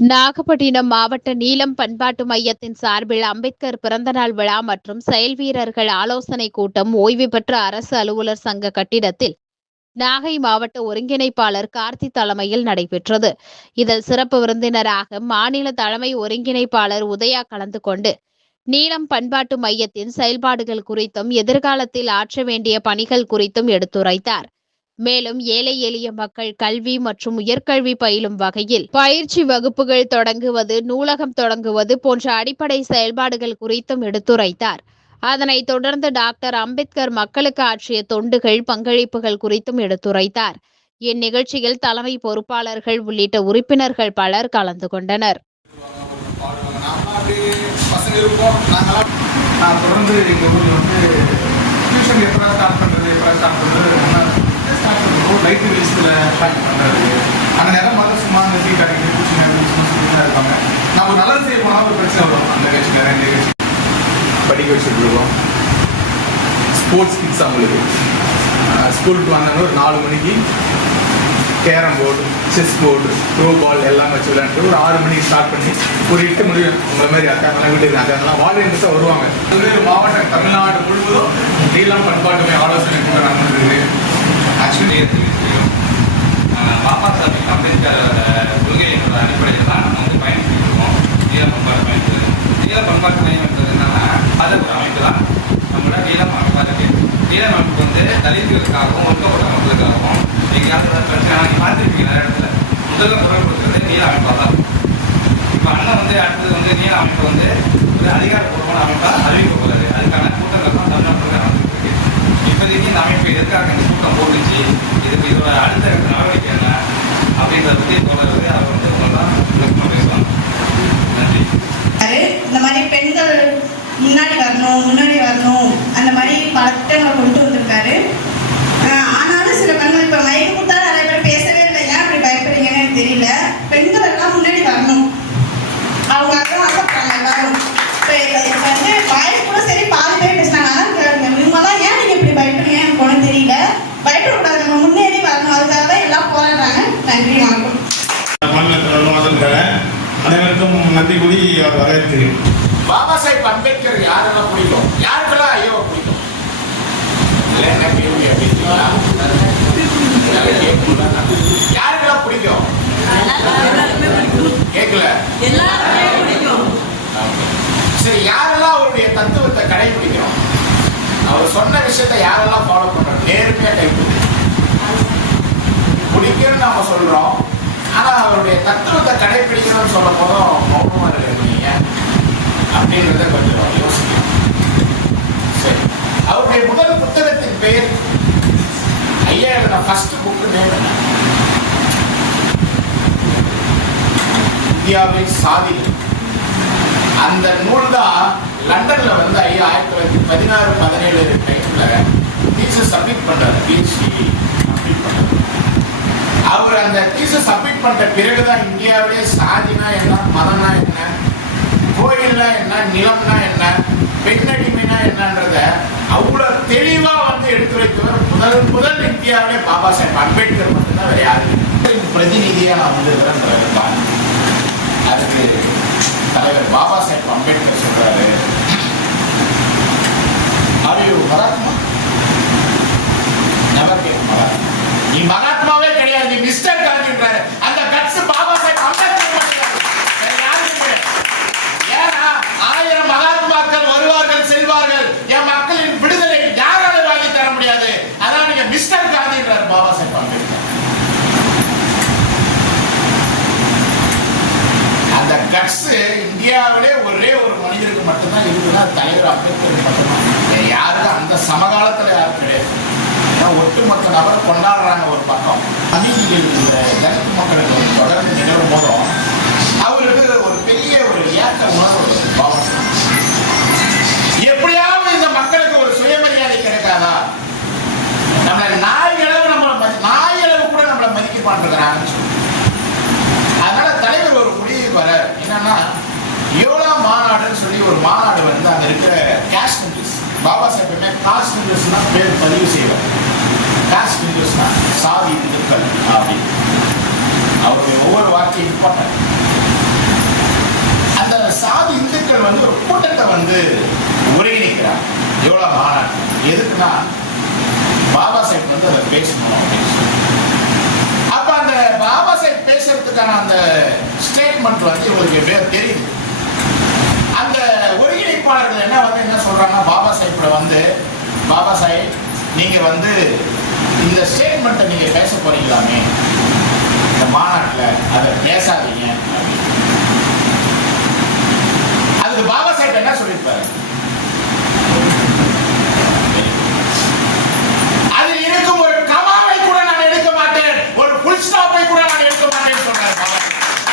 நாகப்பட்டினம் மாவட்ட நீலம் பண்பாட்டு மையத்தின் சார்பில் அம்பேத்கர் பிறந்தநாள் விழா மற்றும் செயல் வீரர்கள் ஆலோசனை கூட்டம் ஓய்வு பெற்ற அரசு அலுவலர் சங்க கட்டிடத்தில் நாகை மாவட்ட ஒருங்கிணைப்பாளர் கார்த்தி தலைமையில் நடைபெற்றது. இதில் சிறப்பு விருந்தினராக மாநில தலைமை ஒருங்கிணைப்பாளர் உதயா கலந்து கொண்டு நீளம் பண்பாட்டு மையத்தின் செயல்பாடுகள் குறித்தும் எதிர்காலத்தில் ஆற்ற வேண்டிய பணிகள் குறித்தும் எடுத்துரைத்தார். மேலும் ஏழை எளிய மக்கள் கல்வி மற்றும் உயர்கல்வி பயிலும் வகையில் பயிற்சி வகுப்புகள் தொடங்குவது நூலகம் தொடங்குவது போன்ற அடிப்படை செயல்பாடுகள் குறித்தும் எடுத்துரைத்தார். அதனைத் தொடர்ந்து டாக்டர் அம்பேத்கர் மக்களுக்கு ஆற்றிய தொண்டுகள் பங்களிப்புகள் குறித்தும் எடுத்துரைத்தார். இந்நிகழ்ச்சியில் தலைமை பொறுப்பாளர்கள் உள்ளிட்ட உறுப்பினர்கள் பலர் கலந்து கொண்டனர். நான் தொடர்ந்து எங்கள் ஊரில் வந்து டியூஷன் எப்போ ஸ்டார்ட் பண்ணுறது எப்போ ஸ்டார்ட் பண்ணுறது ஸ்டார்ட் லைட்டு வெளிச்சத்தில் ஸ்டார்ட் பண்ணுறது அந்த நேரம் மாதிரி சும்மா அந்த சீட் அடிக்கிட்டு பூச்சி நேரம் சும்மா தான் இருப்பாங்க. நம்ம நல்லது செய்ய போனால் ஒரு பிரச்சனை வரும் அந்த கட்சிக்காரன் இந்த கட்சி படிக்க வச்சுட்டு இருக்கோம் ஸ்போர்ட்ஸ் கிட்ஸ் அவங்களுக்கு ஸ்கூலுக்கு வந்தோன்னு ஒரு நாலு மணிக்கு carrom board chess board throw ball எல்லாம் வச்சு விளையாண்டு ஒரு ஆறு மணிக்கு ஸ்டார்ட் பண்ணி ஒரு எட்டு மணி உங்களை மாதிரி அக்காங்கெல்லாம் வீட்டுக்கு அக்காங்கெல்லாம் வாலண்டியர்ஸாக வருவாங்க. பல்வேறு மாவட்டம் தமிழ்நாடு முழுவதும் நீளம் பண்பாட்டுமே ஆலோசனை கூட நடந்துருக்கு ஆக்சுவலி பாப்பா சாமி அம்பேத்கர் கொள்கைகளோட அடிப்படையில் தான் நம்ம வந்து பயணிச்சுட்டு இருக்கோம் நீல பண்பாட்டு மையத்தில் நீல பண்பாட்டு மையம் என்பது என்னன்னா அது ஒரு அமைப்பு தான் நம்மளோட நீளம் அமைப்பாக ஈழ மக்களுக்கு வந்து தலித்துகளுக்காகவும் ஒடுக்கப்பட்ட மக்களுக்காகவும் எங்கேயாவது ஏதாவது பிரச்சனை நீங்கள் பார்த்துருக்கீங்க நிறைய இடத்துல. முதல்ல குரல் கொடுக்குறது நீல அமைப்பாக தான். இருக்கும். இப்போ அண்ணன் வந்து அடுத்தது வந்து நீல அமைப்பு வந்து ஒரு அதிகாரப்பூர்வமான அமைப்பாக அறிவிக்க போகிறது அதுக்கான கூட்டங்கள் தான் தமிழ்நாட்டில் நடந்துருக்கு இப்போதைக்கு இந்த அமைப்பு எதுக்காக இந்த கூட்டம் போட்டுச்சு? இதுக்கு இதோட அடுத்த கட்ட நடவடிக்கை என்ன? அப்படின்றத பற்றி சொல்றது அவர் வந்து உங்கள்தான் விளக்கமாக பேசுவாங்க நன்றி. இந்த மாதிரி பெண்கள் முன்னாடி வரணும் முன்னாடி வரணும். அனைவருக்கும் நன்றி கூறி அவர் வரவேற்கிறேன். பாபா சாஹிப் அம்பேத்கர் யாரெல்லாம் பிடிக்கும் யாருக்கெல்லாம் ஐயோவை பிடிக்கும் இல்ல, என்ன கேள்வி யாருக்கெல்லாம் பிடிக்கும் கேட்கல. சரி யாரெல்லாம் அவருடைய தத்துவத்தை கடைபிடிக்கிறோம்? அவர் சொன்ன விஷயத்தை யாரெல்லாம் ஃபாலோ பண்றோம்? நேர்மையா கைப்பிடி பிடிக்கும்னு நாம சொல்றோம். ஆனா அவருடைய தத்துவத்தை கடைபிடிக்கணும்னு சொல்ல போதும் மௌனமா இருக்கீங்க அப்படின்றத கொஞ்சம் யோசிக்கணும். சரி. அவருடைய முதல் புத்தகத்தின் பெயர் ஐயா எழுதின ஃபர்ஸ்ட் புக்கு நேம் இந்தியாவின் சாதி அந்த நூல் தான் லண்டன்ல வந்து ஐயா ஆயிரத்தி தொள்ளாயிரத்தி பதினாறு பதினேழு டைம்ல தீசஸ் சப்மிட் பண்றாரு. பிஹெச்டி அவர் அந்த தீசஸ் சப்மிட் பண்ற பிறகுதான் இந்தியாவிலே சாதினா என்ன மதம்னா என்ன கோயில்னா என்ன நிலம்னா என்ன பெண்ணடிமைனா என்னன்றத அவ்வளவு தெளிவா வந்து எடுத்துரைத்தவர் முதல் முதல் இந்தியாவிலே பாபா சாஹேப். அம்பேத்கர் மட்டும்தான் வேற யாரு பிரதிநிதியாக பிரதிநிதியா நான் வந்திருக்கிறேன் அதுக்கு தலைவர் பாபா சாஹேப் அம்பேத்கர் சொல்றாரு are you Mahatma never get Mahatma நீ மகாத்மாவே கிடையாது நீ மிஸ்டர் காந்தின்றாரு அந்த கட்ஸ் பாபா சாஹேப் அம்பேத்கர் மட்டும்தான். வேற யாரும் கிடையாது. ஏன்னா ஆயிரம் மகாத்மாக்கள் வருவார்கள் செல்வார்கள் என் மக்களின் விடுதலை யாரால வாங்கி தர முடியாது அதான் நீங்க மிஸ்டர் காந்தின்றார் பாபா சாஹேப் அம்பேத்கர் அந்த கட்ஸ் இந்தியாவிலே ஒரே ஒரு மனிதருக்கு இருக்குன்னா தலைவர் அம்பேத்கர் மட்டும்தான் வேற யாருக்கும் அந்த சமகாலத்தில் யாரும் கிடையாது. ஏன்னா ஒட்டுமொத்த நபர் கொண்டாடுறாங்க ஒரு பக்கம். அநீதிகள் இந்த தலித் மக்களுக்கு தொடர்ந்து நிகழும் போதும். பாபா சாஹேப் என்ன? காஸ்ட் இருந்துச்சுன்னா பேர் பதிவு செய்வார். காஸ்ட் இருந்துச்சுன்னா சாதி இந்துக்கள் அப்படின்னு. அவருடைய ஒவ்வொரு வார்த்தையும் இம்பார்ட்டன்ட் அந்த சாதி இந்துக்கள் வந்து ஒரு கூட்டத்தை வந்து ஒருங்கிணைக்கிறார் எவ்வளவு மாநாடு எதுக்குன்னா பாபா சாஹேப் வந்து அதை பேசணும் அப்படின்னு சொல்லி. அப்ப அந்த பாபா சாஹேப் பேசுறதுக்கான அந்த ஸ்டேட்மெண்ட் வந்து இவங்களுக்கு தெரியுது. பாபா சாஹிப் நீங்க வந்து இந்த ஸ்டேட்மெண்ட்டை நீங்க பேச போறீங்களாமே? இந்த மாநாட்டில் அதை பேசாதீங்க. அதுக்கு பாபா